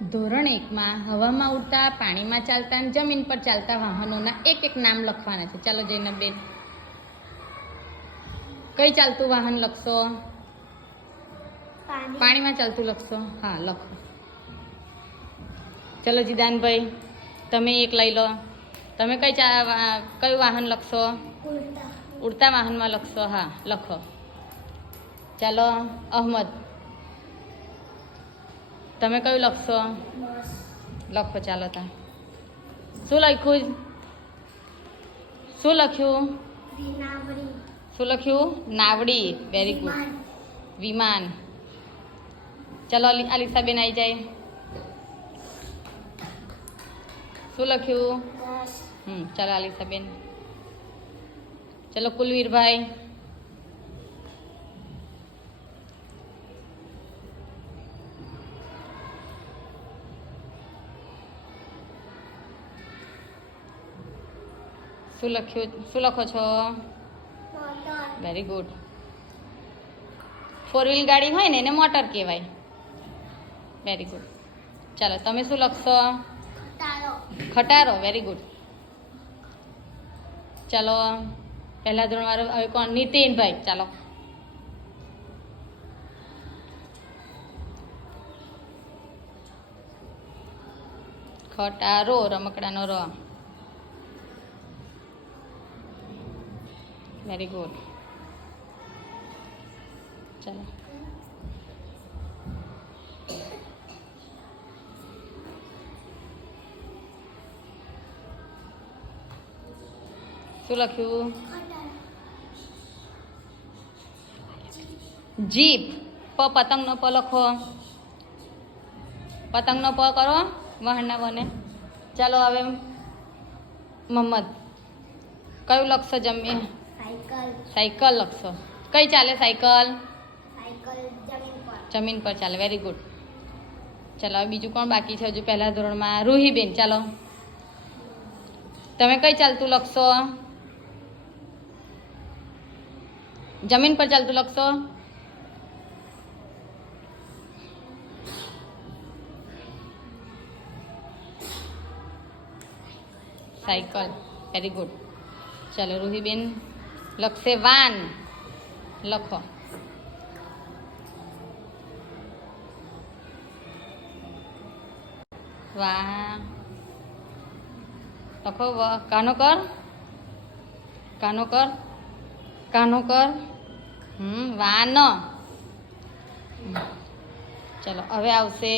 ધોરણ 1માં હવામાં ઉડતા, પાણીમાં ચાલતા અને જમીન પર ચાલતા વાહનોના એક એક નામ લખવાના છે. ચાલો જૈનબેન, કઈ ચાલતું વાહન લખશો? પાણીમાં ચાલતું લખશો. હા, લખો. ચલો જીદાનભાઈ, તમે એક લઈ લો. તમે કયું વાહન લખશો? ઉડતા વાહનમાં લખશો. હા, લખો. ચાલો અહમદ, તમે કયું લખશો? લખો. ચાલો તા શું લખ્યું? શું લખ્યું? શું લખ્યું? નાવડી. Very good. વિમાન. ચલો આલિસાબેન આવી જાય. શું લખ્યું? ચાલો આલિસાબેન. ચલો કુલવીરભાઈ. શું લખ્યું? શું લખો છો? Very good. 4 વ્હીલ ગાડી હોય ને એને મોટર કહેવાય. Very good. ચાલો તમે શું લખશો? ખટારો. Very good. ચાલો પહેલા ધોરણવાળો હવે કોણ? નીતિનભાઈ. ચાલો ખટારો, રમકડાનો ર. Very good. ચાલો શું લખ્યું? જીપ. પતંગનો પ લખો. પતંગનો પ કરો, વાહનના બને. ચાલો હવે મોહમ્મદ, કયું લખશો? સાયકલ લખશો. કઈ ચાલે સાયકલ? જમીન પર ચાલે. Very good. ચાલો હવે બીજું કોણ બાકી છે હજુ પહેલા ધોરણમાં? રૂહીબેન. ચાલો તમે કઈ ચાલતું લખશો? જમીન પર ચાલતું લખશો. સાયકલ. Very good. ચાલો રૂહીબેન લખશે વાન. લખો. વાહ લખો. કાનો કર. કાનો કર. કાનો કર. વાન. ચલો હવે આવશે